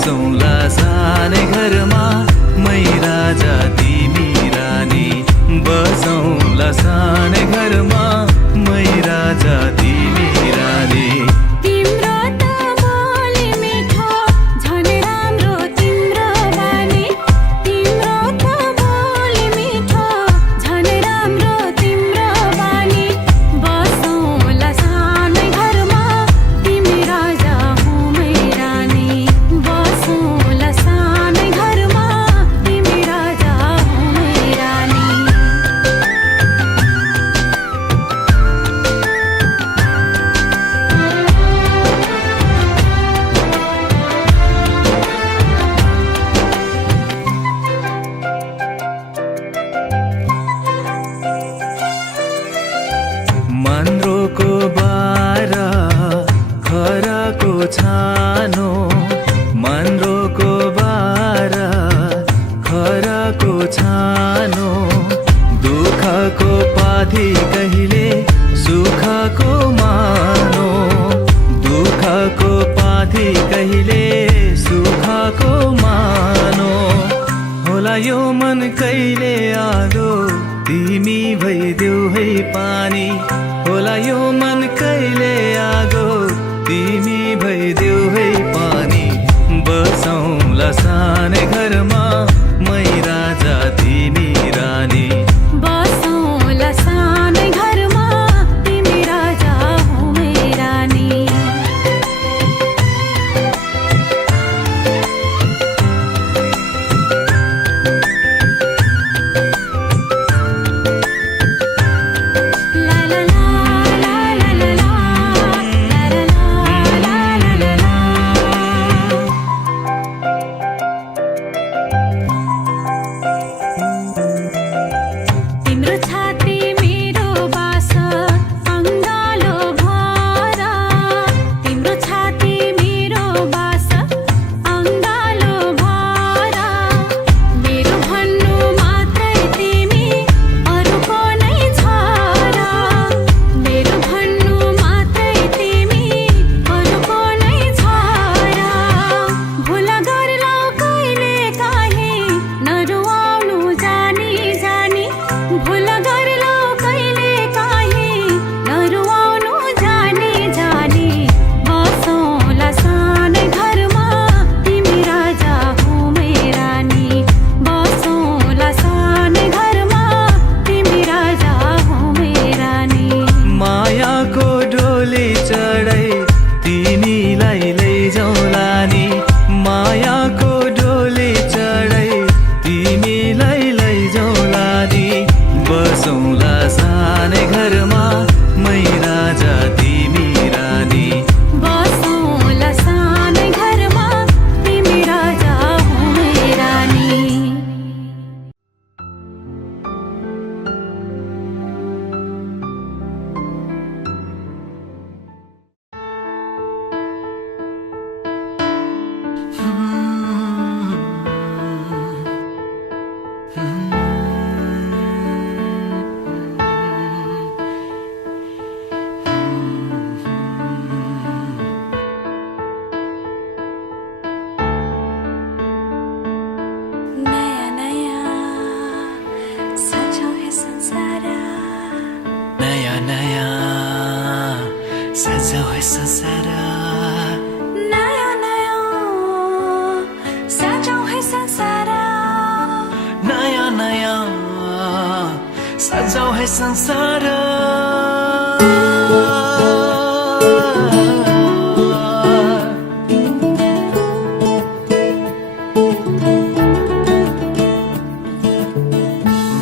बसौँला सानै घरमा मै राजा तिमी रानी बसौँला सानै घरमा मै राजा तिमी रानी तिम्रो त बोली मिठो झन् राम्रो तिम्रो बानी तिम्रो त बोली मिठो झन् राम्रो तिम्रो बानी बसौँला सानै घरमा तिमी राजा हो मै रानी बसौँला सानै घरमा तिमी राजा हो मै रानी मन्द्रोको बारा खराको छानो मन्द्रोको बारा खराको छानो दुःखको पाथी कहिले सुखको मानो दुःखको पाथी कहिले सुखको मानो होला यो मन कहिले आदो तिमी भइदेऊ है पानी होला यो मन कहिले आगो तिमी भइदेऊ है पानी बसौँला सानै घरमा मै राजा तिमी रानी बसौँला सानै घरमा तिमी राजा हो मै रानी ला ला ला ला ला ला ला ला ला ला तिम्रो छाती मेरो बास अङ्गालो भर तिम्रो छाती मेरो बास अङ्गालो भर मेरो भन्नु मात्रै तिमी अरूको नै छ र मेरो भन्नु मात्रै तिमी अरूको नै छ र भुल गर्लौ कहिले काहीँ नरुवाउनु जानी जानी भुल गर्लौ कहिले काहीँ नरुवाउनु जानी जानी बसौँला सानै घरमा तिमी राजा हो मै रानी बसौँला सानै घरमा तिमी राजा हो मै रानी मायाको डोली चढाइ तिमीलाई लैजाउँला नि मायाको डोली चढाइ तिमीलाई लैजाउँला नि बसौँला सानै घरमा मै राजा तिमी रानी बसौँला सानै घरमा तिमी राजा हो मै रानी नयाँ नयाँ सजाऊँ है संसार नयाँ नयाँ सजाऊ है संसार नयाँ नयाँ सजाऊँ है संसार नयाँ नयाँ सजाऊ है संसार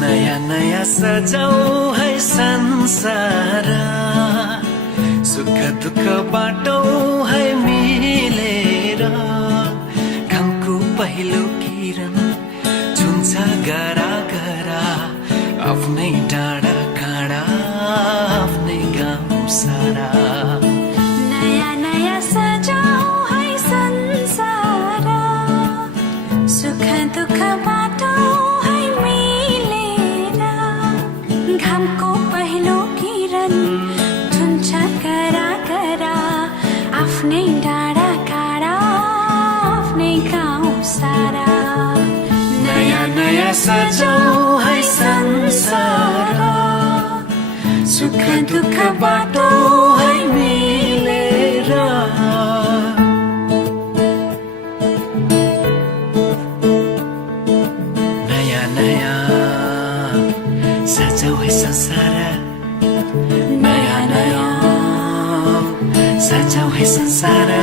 नयाँ नयाँ सजाऊ है संसार सुख दुःख बाटौँ है मिलेर घामको पहिलो किरण छुन्छ गरा गरा आफ्नै डाँडा काँडा आफ्नै गाउँ सारा नयाँ नयाँ सजाऊँ है संसार सुख दुःख बाटौँ है मिलेर घामको पहिलो किरण छुन्छ गरा गरा आफ्नै डाँडा काँडा आफ्नै सारा नयाँ नयाँ सजाऊ है संसार सुख दुःख बाटो है मिलेर नयाँ नयाँ सजाऊ है संसार नयाँ नयाँ सजाऊ है संसार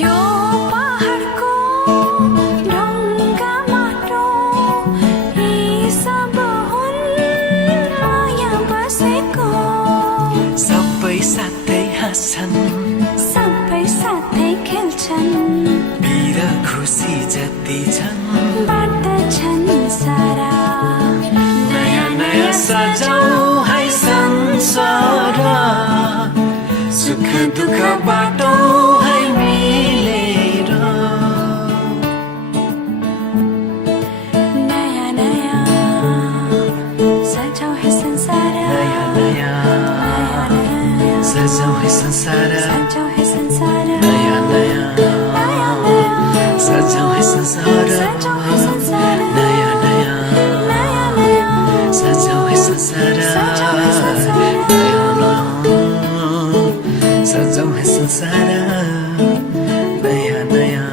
यो पहाडको ढुङ्गा माटो यी सब हुन् माया बसेको सबै साथै हाँस्छन् सबै साथै खेल्छन् वीर खुसी जति छन् बाँड्दछन् सारा नयाँ नयाँ सजाऊ है संसार सुख दुःख बाटो है मिलेर नयाँ नयाँ सजाऊ है संसार नयाँ नयाँ सजाऊ है संसार सजाऊ है संसार नयाँ नयाँ सजाऊ है संसार सजाऊ है संसार नयाँ नयाँ सजाऊ है संसार सजाऊ है संसार नयाँ नयाँ सजाऊ है संसार नयाँ नयाँ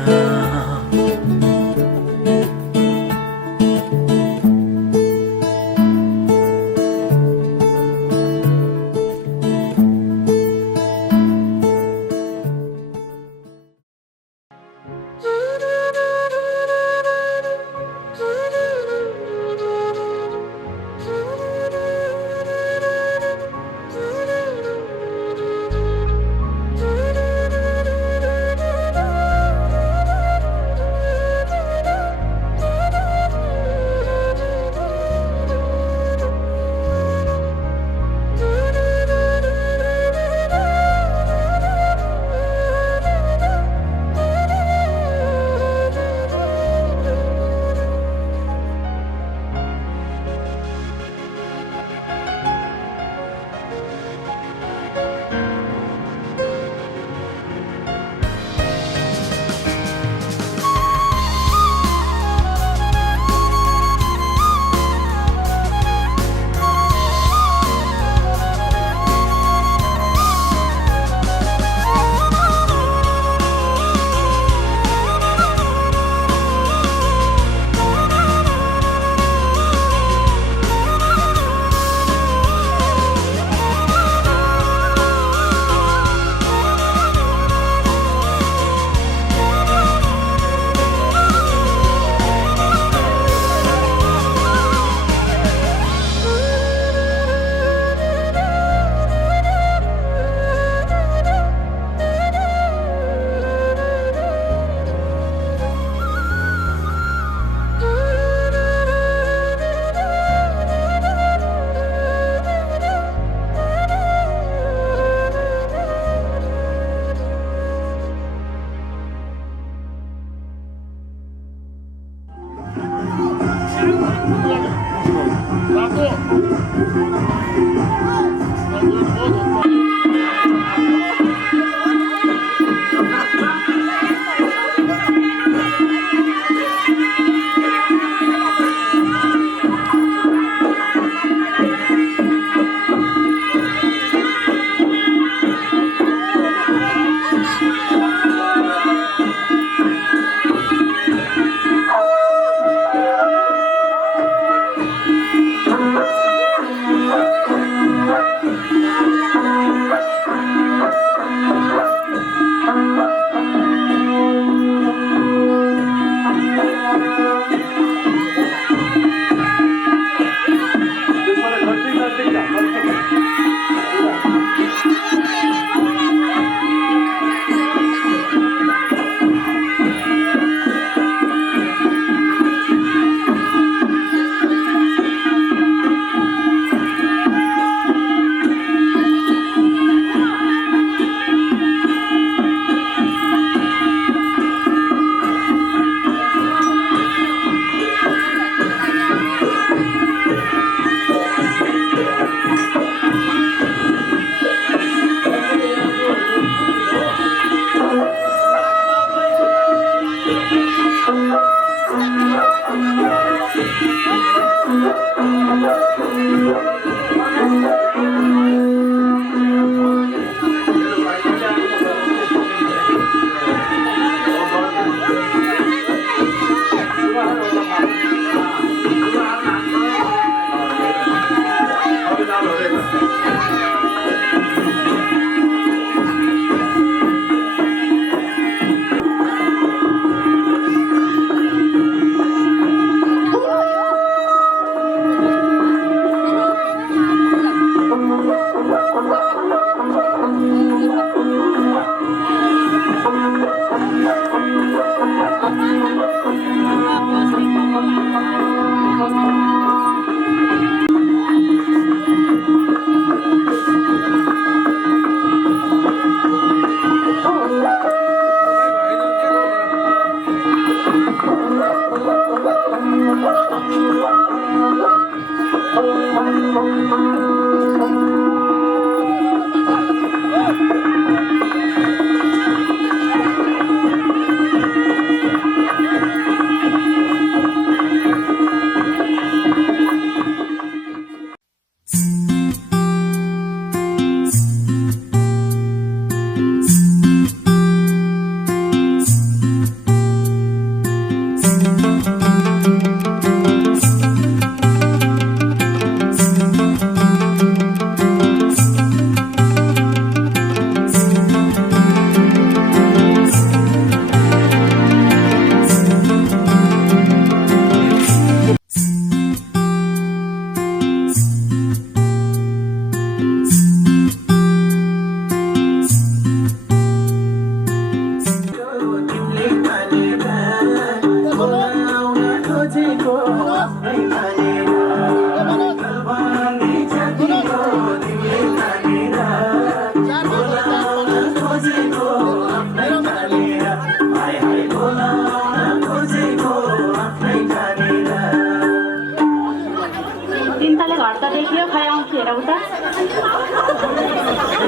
तिनताले घर त देखियो खै आउँछु हेर उता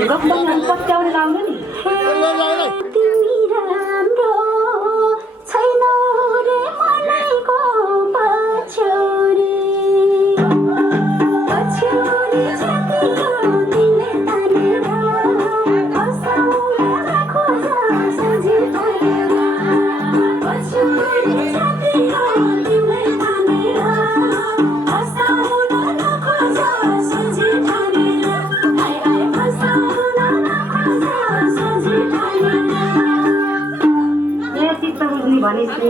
गप्पमा पत्याउने लाउनु नि तिमी राम्रो छैनौ रे मनैको पछ्यौरी पछ्यौरी छातीको तिमीले तानेर हँसाउन खोज सजी भएर पछ्यौरी छातीको तिमीले तानेर हँसाउन खोज सजी भएर हाय हाय हँसाउन खोज सजी भएर ए चित्त बुझ्ने भनेपछि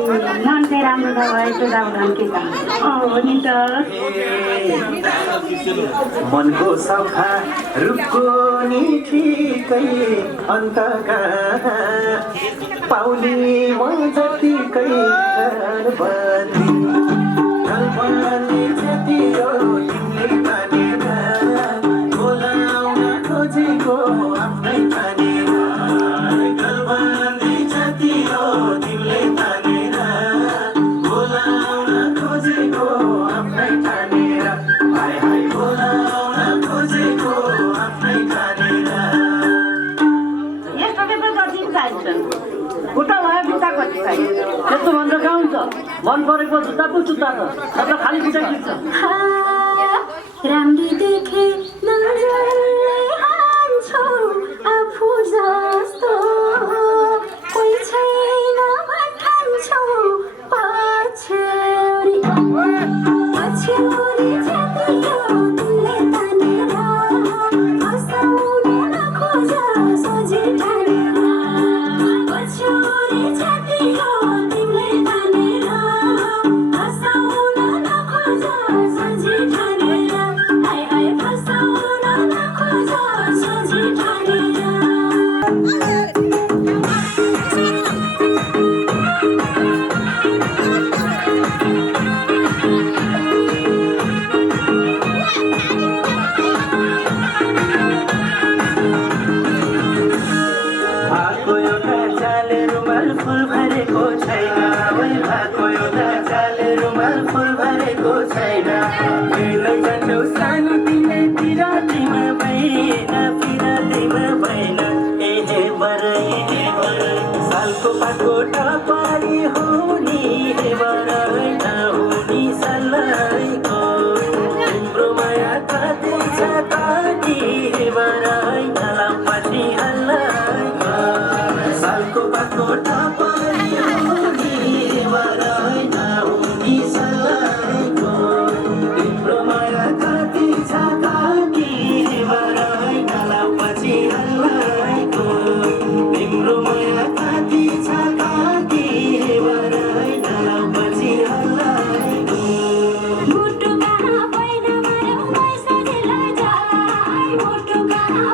मन चाहिँ राम्रो छ भएको जाउँ के काम हो नि त मनको सफा रूपको नि ठिकै अन्त पाउने म जतिकै घरबन्दी घरबन्दी जति हो तिमीले मानेर बोलाउन खोजेको आफ्नै मानेर घरबन्दी जति हो तिमीले मानेर बोलाउन खोजेको आफ्नै मानेर हाय हाय बोलाउन खोजेको आफ्नै मानेर यस्तो के त जति चाहिन्छ खुट्टा भयो जुत्ता कति चाहिन्छ त्यस्तो भनेर कहाँ हुन्छ मन परेको जुत्ता पो जुत्ता छ र खाली खुट्टा किन्छ राम्री देखे नजरले हान्छौ आफू जस्तो कोही छैन भन्छौ पछ्यौरी पछ्यौरी छातीको तिमीले तानेर हँसाउन खोज सजी ठानेर पछ्यौरी छातीको तिमीले तानेर हँसाउन खोज सजी ठानेर हाय हाय हँसाउन बाकोटा पारी हुनी हेमराई नहुनी सल्लाईको तिम्रो माया कति छ कति हेमराई नलापछि हल्लाईको सालको बाकोटा पारी हुनी हेमराई नहुनी सल्लाईको तिम्रो माया कति छ कति हेमराई नलापछि हल्लाईको तिम्रो माया कति छ कति हेमराई नलापछि हल्लाईको मुटु कहाँ पैना मारौ मै सजिलै जाई मुटु कहाँ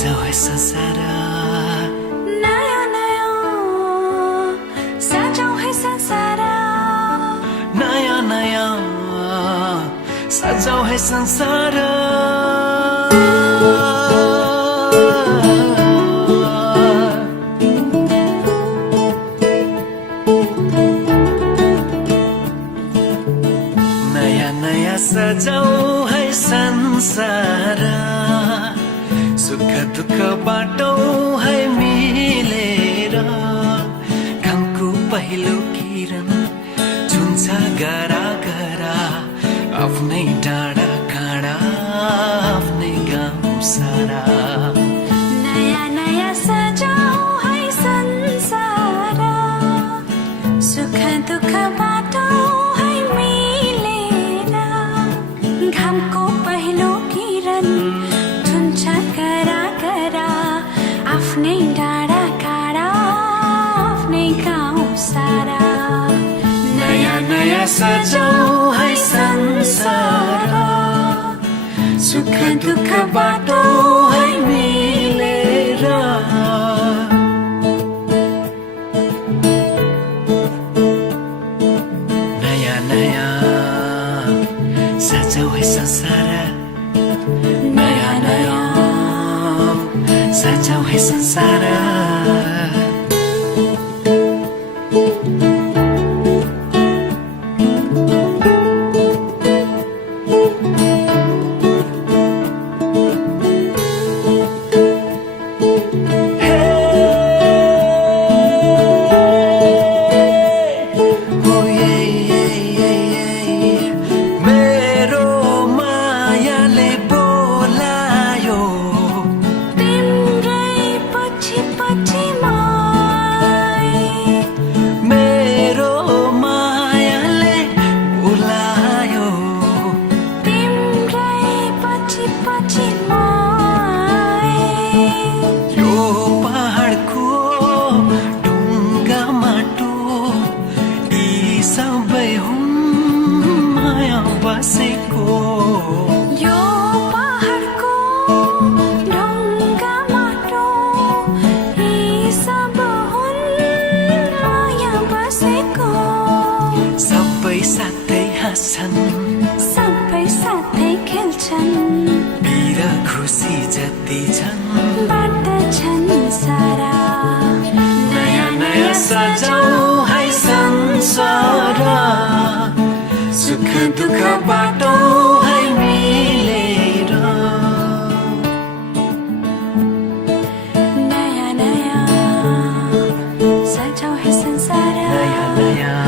सजाऊ है संसार नयाँ नयाँ सजाऊ है संसार नयाँ नयाँ सजाऊ है संसार नयाँ नयाँ सजाऊ है संसार सुख दुःख बाटौँ है मिलेर घामको पहिलो किरण छुन्छ गरा गरा आफ्नै डाँडा काँडा आफ्नै गाउँ सारा नयाँ नयाँ सजाऊ है संसार सुख दुःख बाटौँ है मिलेर घामको पहिलो किरण छुन्छ गरा गरा आफ्नै डाँडा काँडा आफ्नै गाउँ सारा नयाँ नयाँ सजाऊ है संसार सुख दुःख बाटौँ है मिलेर नयाँ नयाँ सजाऊ है संसार नयाँ नयाँ सजाऊ है संसार मेरो मायाले बोलायो तिम्रै पछि पछि मेरो मायाले बोलायो तिम्रै पछि पछि यो पहाडको ढुङ्गा माटो यी सबै हुन् माया बसेको यो पहाडको ढुङ्गा माटो यी सब हुन् माया बसेको सबै साथै हाँस्छन् सबै साथै खेल्छन् पीर खुसी जति छन् बाँड्दछन् सारा नयाँ नयाँ सजाऊ है संसार सुख दुःख बाटौँ है मिलेर नयाँ नयाँ सजाऊ है संसार नयाँ नयाँ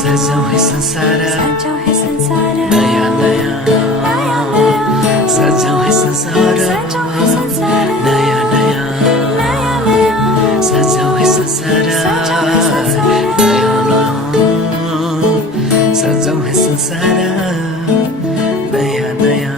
सजाऊ है संसार सजाऊ है संसार नयाँ नयाँ नयाँ नयाँ सजाऊ है संसार सजाऊ है संसार नयाँ नयाँ नयाँ नयाँ सजाऊ है संसार सजाऊ है संसार नयाँ नयाँ सजाऊ है संसार नयाँ नयाँ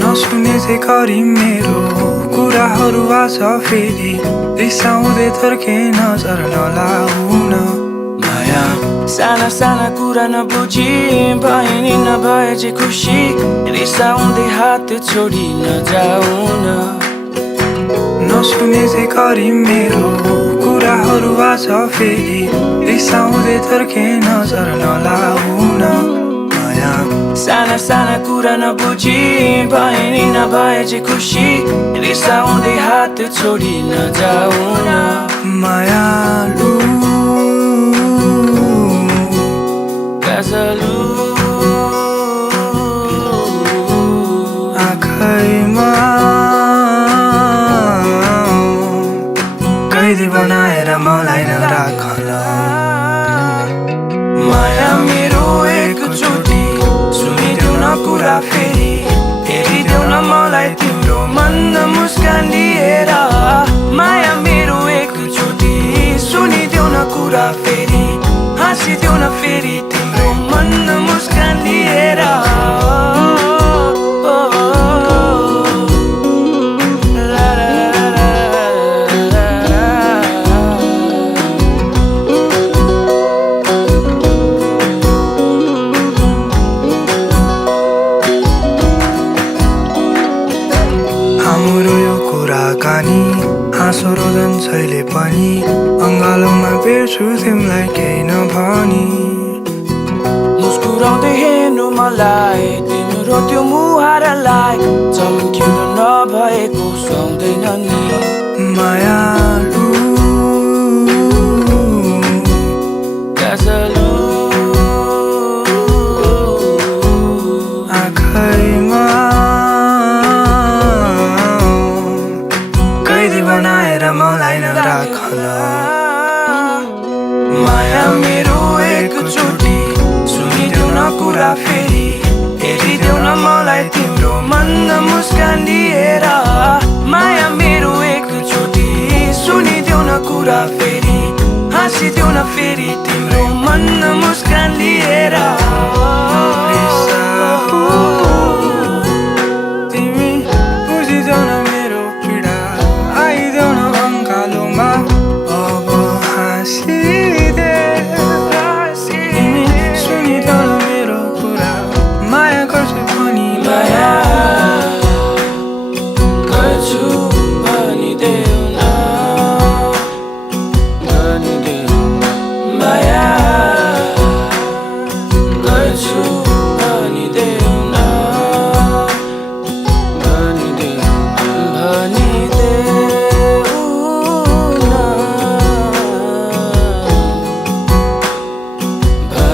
नसुने चाहिँ करी मेरो कुराहरू आज फेरि रिसाउँदै थर्के नजर नलाउन माया साना साना कुरा नबुझी बहिनी नभए चाहिँ खुसी रिसाउँदै हात छोडी नजाउन नसुने चाहिँ करी मेरो कुराहरू आज फेरि रिसाउँदै थर्के नजर नलाउन माया साना साना कुरा नबुझी बहिनी नभए चाहिँ खुसी रिसाउँदै हात छोडी नजाउन मायालु गजलु आँखैमा कैदी बनाएर मलाई नराखन माया मेरो एकचोटि सुनिदेऊ न कुरा फेरि हेरिदेऊ न मलाई तिम्रो कुरा फेरि हाँसिदेऊ न फेरि तिम्रो मन मुस्कान लिएर हाम्रो यो कुराकानी हाँसो रोजन छैले पनि अङ्गालोमा भेट्छु तिमीलाई केही नभनी मुस्कुराउँदै हेर्नु मलाई तिम्रो त्यो मुहारलाई चम्किलो नभएको सुहाउँदैन नि मायालु गाजलु आँखैमा कैदी बनाएर मलाई नराखन माया मेरो एकचोटि सुनिदेऊ न कुरा फेरि हेरिदेऊ न मलाई तिम्रो मन मुस्कान लिएर माया मेरो एकचोटि सुनिदेऊ न कुरा फेरि हाँसिदेऊ न फेरि तिम्रो मन मुस्कान लिएर तिमी बुझिदेऊ न मेरो पीडा आइदेऊ न अङ्गालोमा अब हाँसिदे तिमी सुनिदेऊ न मेरो कुरा माया गर्छु भनी माया गर्छु भनिदेऊ न भनिदेऊ माया गर्छु भनिदेऊ न भनिदेऊ न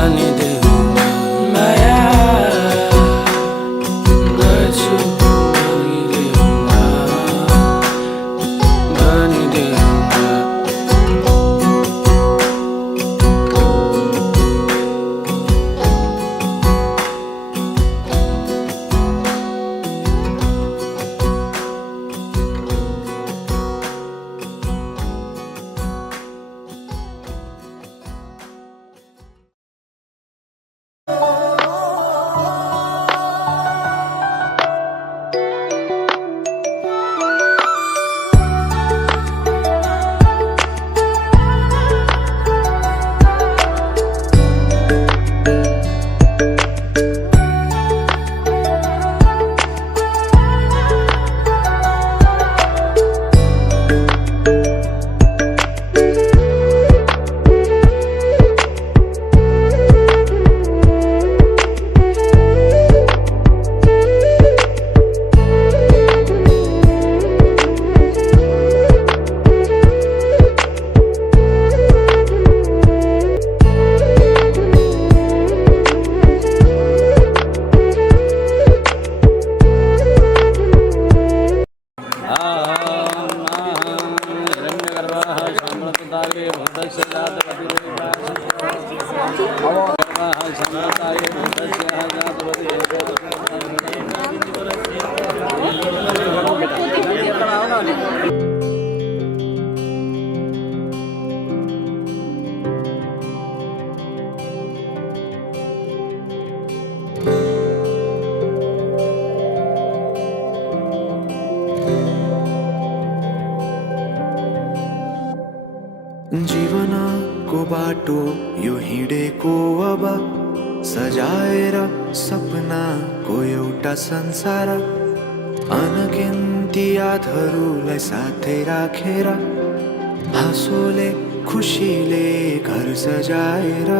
भनिदेऊ न माया गर्छु भनिदेऊ न भनिदेऊ न जीवनको बाटो यो हिँडेको अब सजाएर सपनाको एउटा संसार अनगिन्ती यादहरूलाई साथै राखेर हाँसोले खुसीले घर सजाएर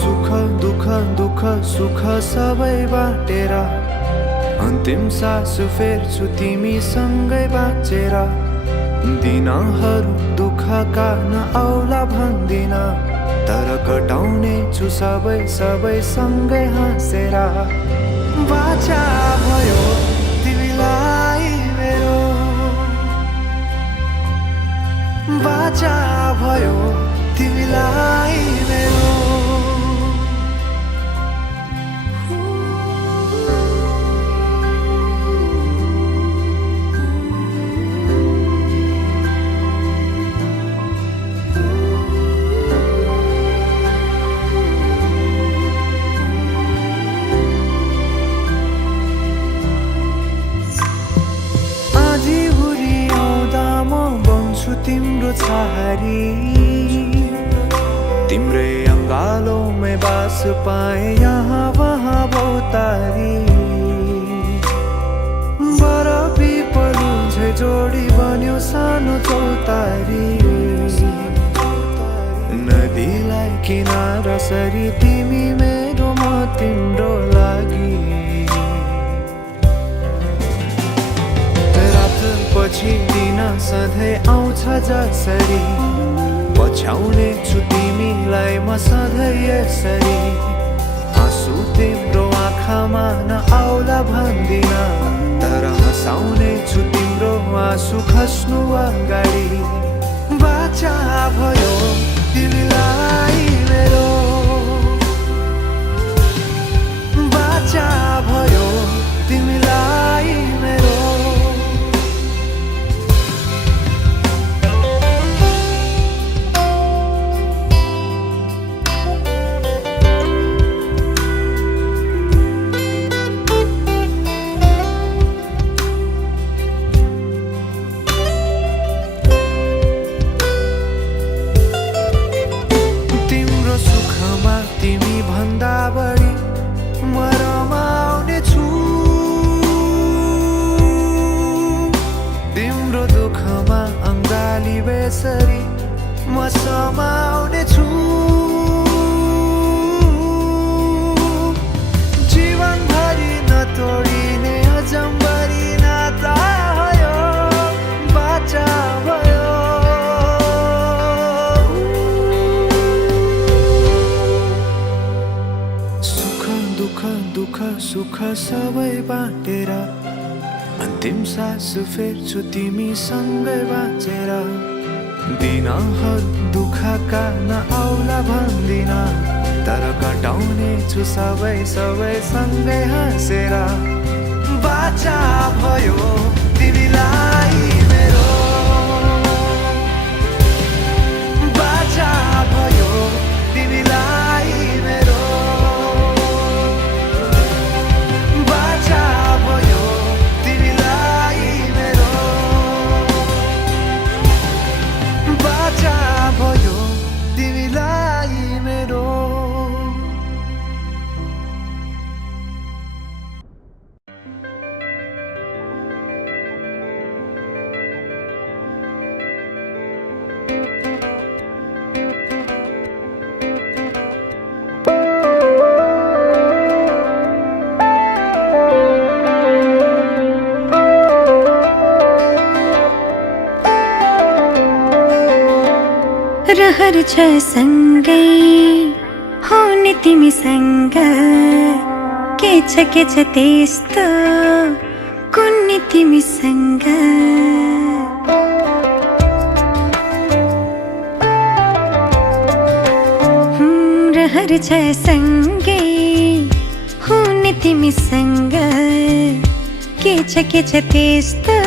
सुख दुःख दुःख सुख सबै बाटेर अन्तिम सास फेर्छु तिमीसँगै बाँचेर दिनहरू दुःखका नआउला भन्दिन तर कटाउने छु सबै सबै सँगै हाँसेर बाचा भयो तिमीलाई मेरो बाचा भयो तिमीलाई मेरो तारी तिम्रै अंगालों में बास पाए यहाँ वहाँ बहुतारी बड़ा पिपलु झै जोडी बन्यो सानो चौतारी नदीलाई किनारा सरी तिमी मेरो म तिम्रो लागि रात पछि दिन सधैँ आउँछ जसरी पछ्याउने छु तिमीलाई म सधैँ यसरी आँसु तिम्रो आँखामा नआउला भन्दिन तर हँसाउने छु तिम्रो आँसु खस्नु अगाडि बाचा भयो तिमीलाई मेरो बाचा भयो तिमीलाई मेरो बढी म रमाउने छु तिम्रो दुःखमा अङ्गाली बेसरी म समाउने छु जीवनभरि नतोडिने अजम्बरी नाता भयो बाचा भयो दुःख सुख सबै बाँटेर अन्तिम सास फेर्छु तिमीसँगै बाँचेर दिनहरू दुःखका नआउला भन्दिन तर कटाउने छु सबै सँगै हाँसेर बाचा भयो तिमीलाई मेरो बाचा भयो तिमीलाई मेरो रहर छ सँगै हुने तिमीसँग के छ त्यस्तो कुन्नी तिमीसँग रहर छ सँगै हुने तिमीसँग के छ त्यस्तो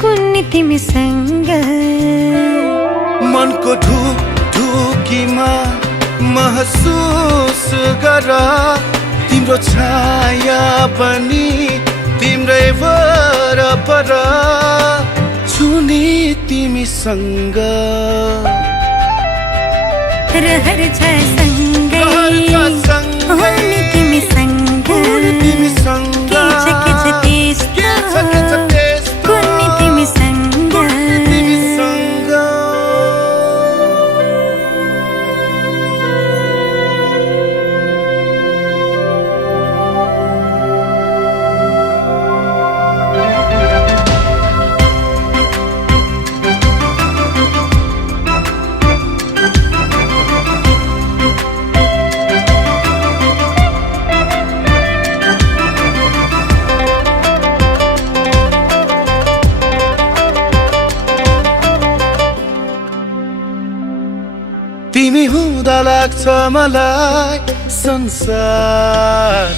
कुन्नी तिमीसँग मनको ढुकीमा महसुस गर तिम्रो छाया बनी तिम्रै वरपर छुनी तिमीसँग रहर छ सँगै हुने तिमीसँग के छ त्यस्तो कुन्नी तिमीसँग तिमी हुँदा लाग्छ मलाई संसार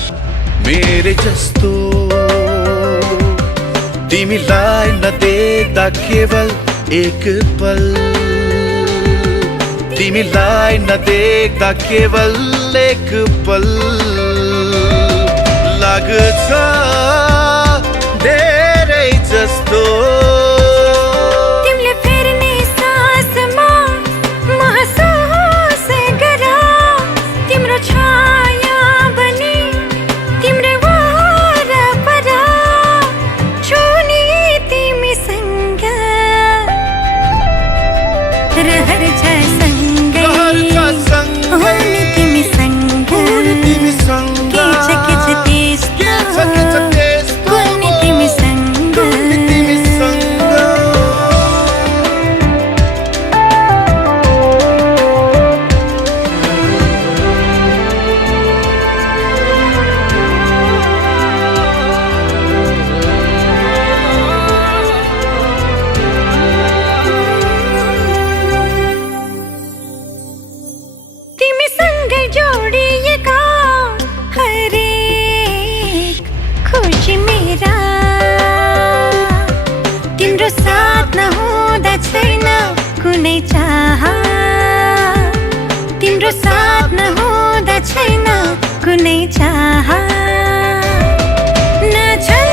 मेरे जस्तो तिमीलाई नदेख्दा केवल एक पल तिमीलाई नदेख्दा केवल एक पल लाग्छ धेरै जस्तो तिमीले फेर्ने सास तिमीसँग के छ त्यस्तो के छ त्यस्तो कुल्ने तिमीसँग तिमीसँग तिमीसँगै जोडिएका हरेक खुसी मेरा तिम्रो साथ नहुँदा छैन कुनै चाह तिम्रो साथ नहुँदा छैन कुनै चाह नछन्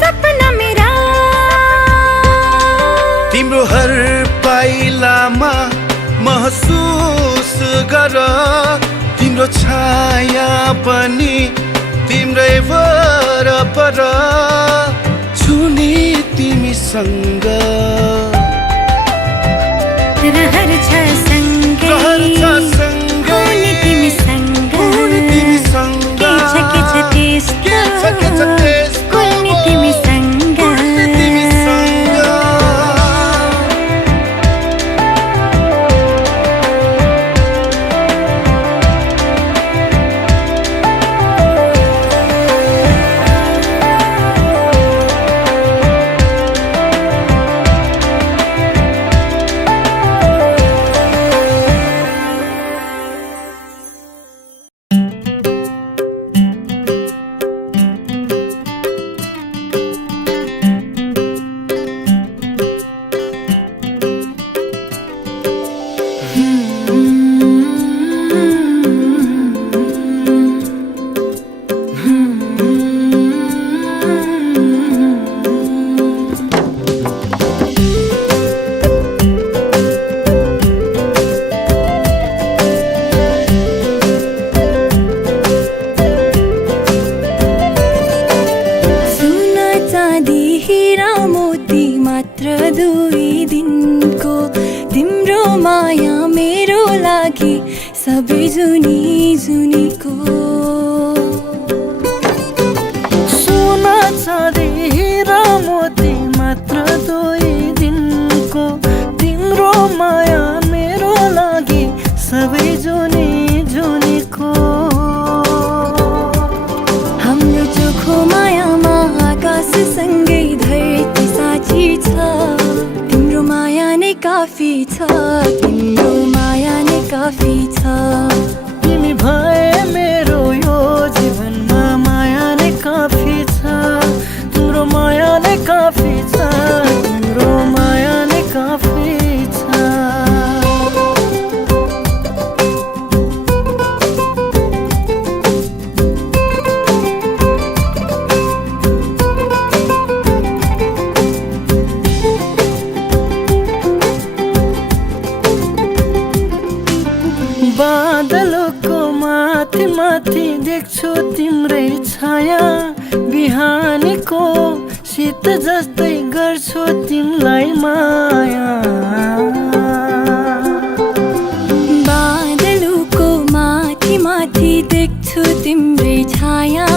सपना मेरा तिम्रो हर पाइलामा महसुस गर तिम्रो छाया पनि तिम्रै वरपर छुने तिमीसँग रहर छ सँगै हुने तिमीसँग के छ त्यस्तो कुल्ने तिमीसँग सबै जुनी जुनीको सोना चाँदी हिरा मोती मात्र 2 दिनको तिम्रो माया मेरो लागि सबै जुनी जुनीको हाम्रो चोखो मायामा आकाशसँगै धरती साक्षी छ तिम्रो माया नै काफी छ तिम्रो माया नै काफी छ तिमी भए मेरो यो जीवनमा माया नै काफी छ तिम्रो माया नै काफी छ तिम्रो माया नै काफी छ बादलको माथि माथि देख्छु तिम्रै छाया बिहानीको शीत जस्तै गर्छु तिमीलाई माया बादलको माथि माथि देख्छु तिम्रै छाया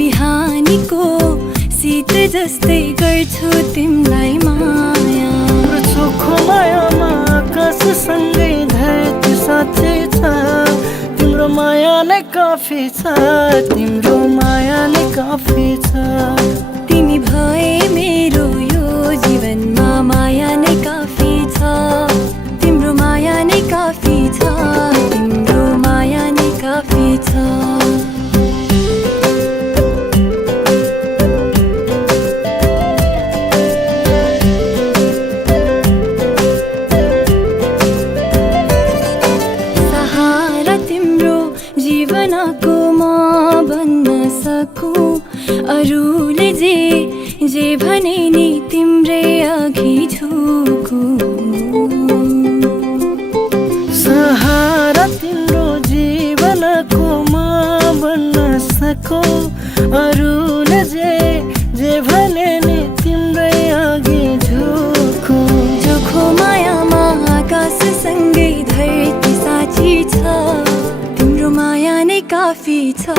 बिहानीको शीत जस्तै गर्छु तिमीलाई माया चोखो मायामा आकाशसँगै धरती साथै छ तिम्रो माया नै काफी छ तिम्रो माया नै काफी छ तिमी भए मेरो यो जीवनमा माया नै काफी छ तिम्रो माया नै काफी छ तिम्रो माया नै काफी छ अरूले जे भने नि तिम्रै अघि झुकु सहारा तिम्रो जीवनको म बन्न सको अरूले जे भने नि तिम्रै अघि झुकु चोखो मायामा आकाशसँगै धरती साक्षी छ तिम्रो तिम्रो माया नै काफी छ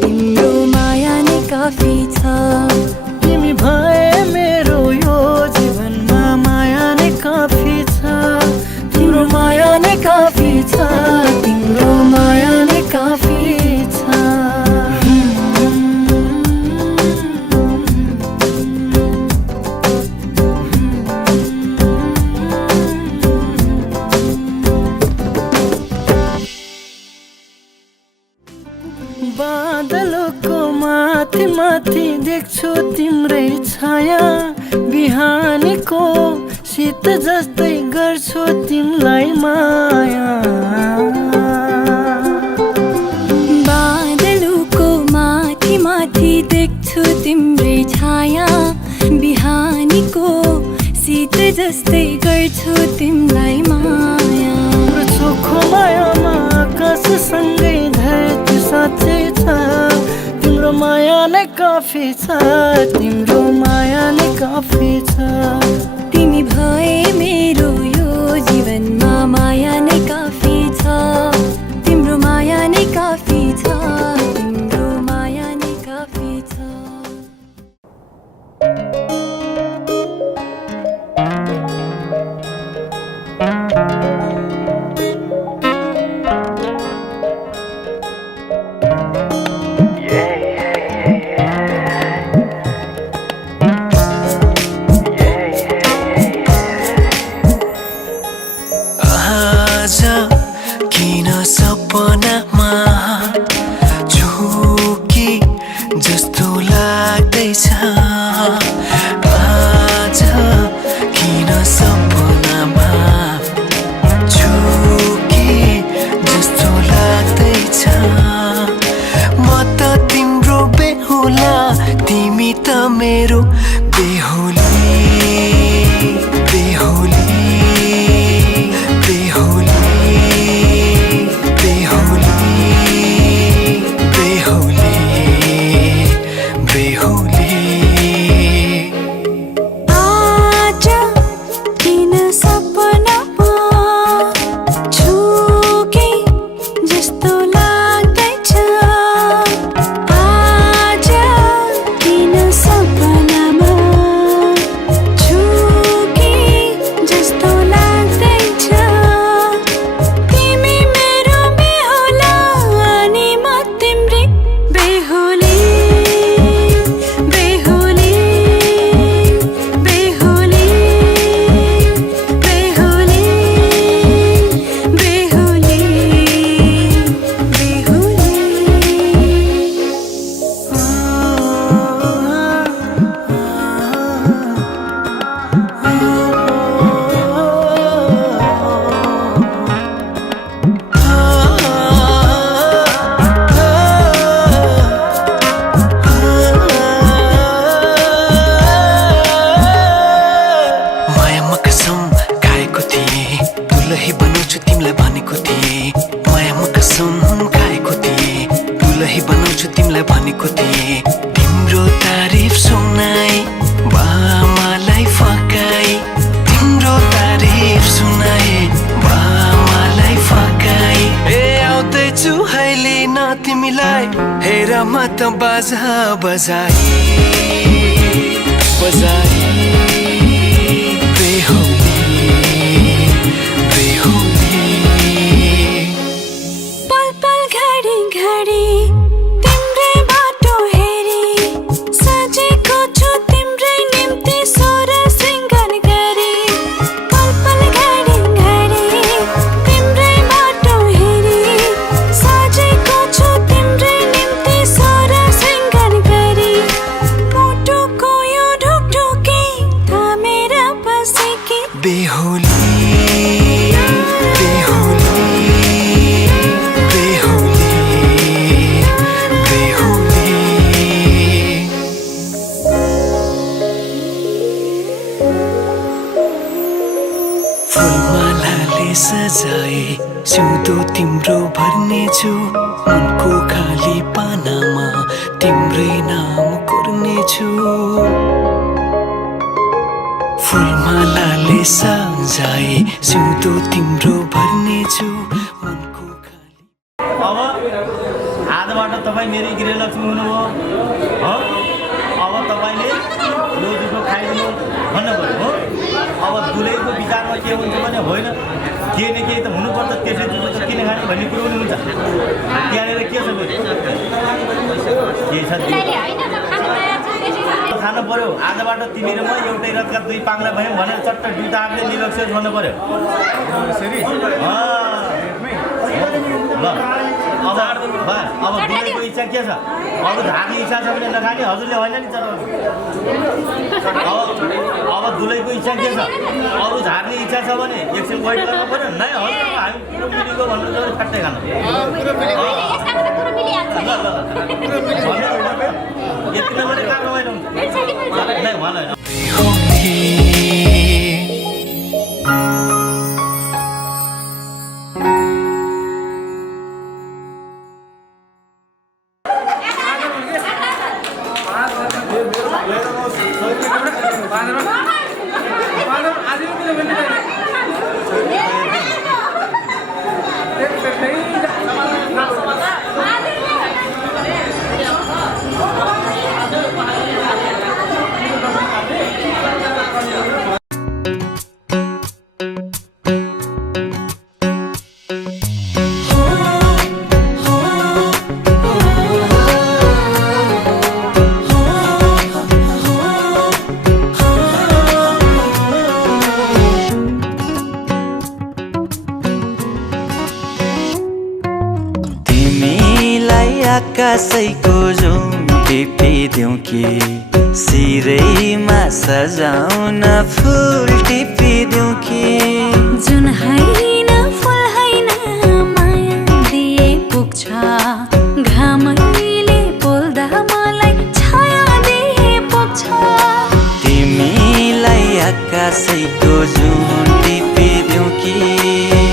तिम्रो माया नै काफी छ तिमी भए मेरो यो जीवनमा माया नै काफी छ तिम्रो माया नै काफी छ तिम्रो माया नै काफी छ बादलको माथि माथि देख्छु तिम्रै छाया बिहानीको शीत जस्तै गर्छु तिमीलाई माया बादलको माथि माथि देख्छु तिम्रै छाया बिहानीको शीत जस्तै गर्छु तिमीलाई माया चोखो मायामा आकाशसँगै धरती साँच्चै छ तिम्रो माया नै काफी छ तिम्रो माया नै काफी छ तिमी भए मेरो यो जीवनमा माया नै काफी छ तिम्रो माया नै काफी छ तिम्रो माया नै काफी छ सपनामा झुकी जस्तो लाग्दैछ आज किन सपनामा झुकी जस्तो लाग्दैछ म त तिम्रो बेहुला तिमी त मेरो बेहुली बेहुली तिम्रो तारिफ सुनाई बामालाई फकाई तिम्रो तारिफ सुनाई बामालाई फकाई ए आउँदैछु अहिले न तिमीलाई हेर म त बाजा बजाई बजाई बेहुली बेहुली पल पल घडी घडी सजाए सिउँदो तिम्रो भर्नेछु मनको खाली पानामा तिम्रै नाम कोर्नेछु फुलमालाले सजाए सिउँदो तिम्रो भर्नेछु मनको खाली आजबाट तपाईँ मेरी गृहलक्ष्मी हुनुभयो हो अब तपाईँले यो जुठो खाइदिनु भन्नु पऱ्यो हो अब दुलैको विचारमा के हुन्छ भने होइन केही न केही त हुनुपर्छ त्यसै जुठो त किन खाने भन्ने कुरो पनि हुन्छ त्यहाँनिर के छ केही छ खानु पर्यो आजबाट तिमी र म एउटै रथका दुई पाङ्रा भयौँ भनेर चट्ट दुईटा आँटले निरक्षर भन्नु पर्यो ल अब दुलैको इच्छा के छ अरू धार्ने इच्छा छ भने नखाने हजुरले होइन नि चलाउनु अब दुलैको इच्छा के छ अरू झार्ने इच्छा छ भने एकछिन वेट गर्नु पर्यो नै हजुर हामी कुरो मिलेको भन्नु चाहिँ ठट्टै खानु यति नै भने कहाँ रमाइलो हुन्छ नै उहाँलाई आकाशैको जुम टिपिदिउँ कि सिरैमा सजाउन फुल टिपिदिउँ कि जुन होइन फुल होइन माया दिए पुग्छ घामैले पोल्दा मलाई छाया दिए पुग्छ तिमीलाई आकाशैको जुम टिपिदिउँ कि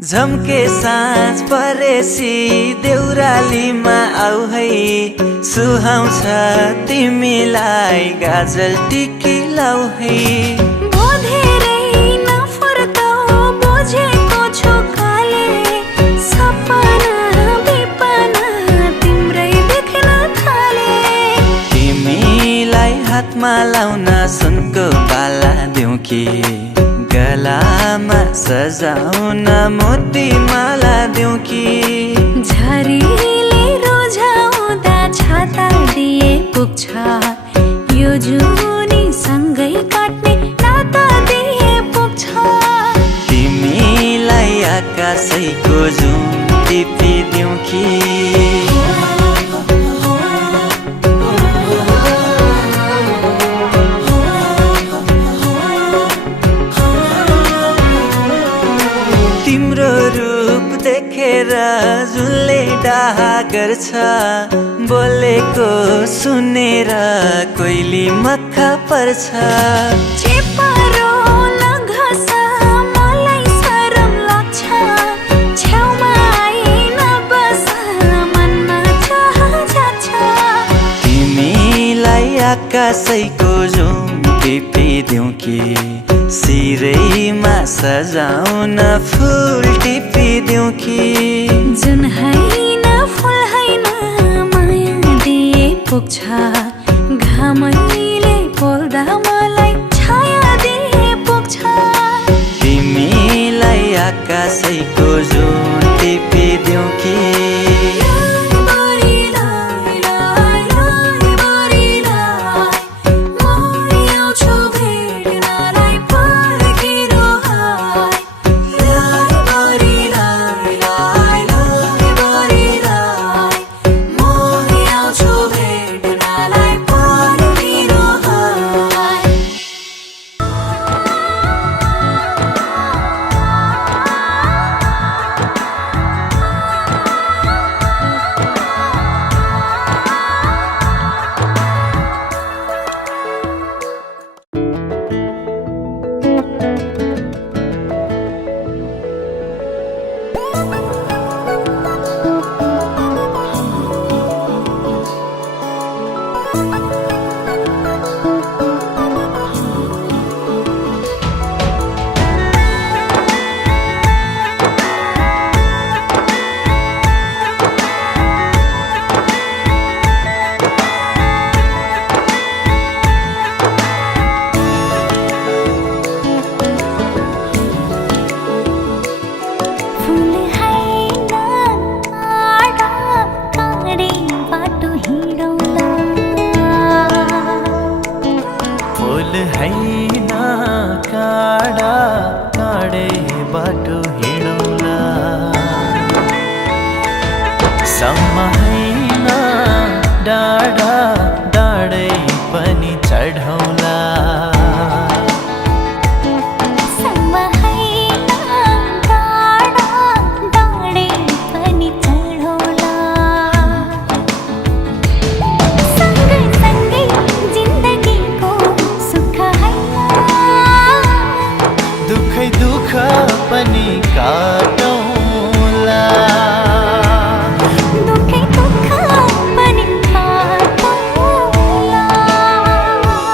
झम्के साँझ परेसी देउरालीमा आऊ है सुहाउँछ तिमीलाई गाजल टिकी लाऊ है बोधेरै नफुर्काऊ बुझेको छु काले सपना विपना तिम्रै देख्न थाले तिमीलाई हातमा लाउन सुनको बाला दिउँ कि गलामा सजाउन मोती माला दिउँ कि झरीले रोजाउँदा छाता दिए पुग्छ यो जुनी सँगै काट्ने नाता दिए पुग्छ तिमीलाई आकाशैको जुम टिपिदिउँ कि जुनले डाहा गर्छ बोलेको सुनेर कोइली मक्खा पर्छ चेपारो नघस मलाई शरम लाग्छ छेउमा आइन बस मनमा चाह जाग्छ तिमीलाई आकाशैको जुम टिपिदिउँ कि सिरैमा सजाउन फुल टिपिदिउँ कि जुन होइन फुल होइन माया दिए पुग्छ घामैले पोल्दा मलाई छाया दिए पुग्छ तिमीलाई आकाशैको जुम टिपिदिउँ कि फुल हैन काँडा काँडे बाटो हिँडौला सम्म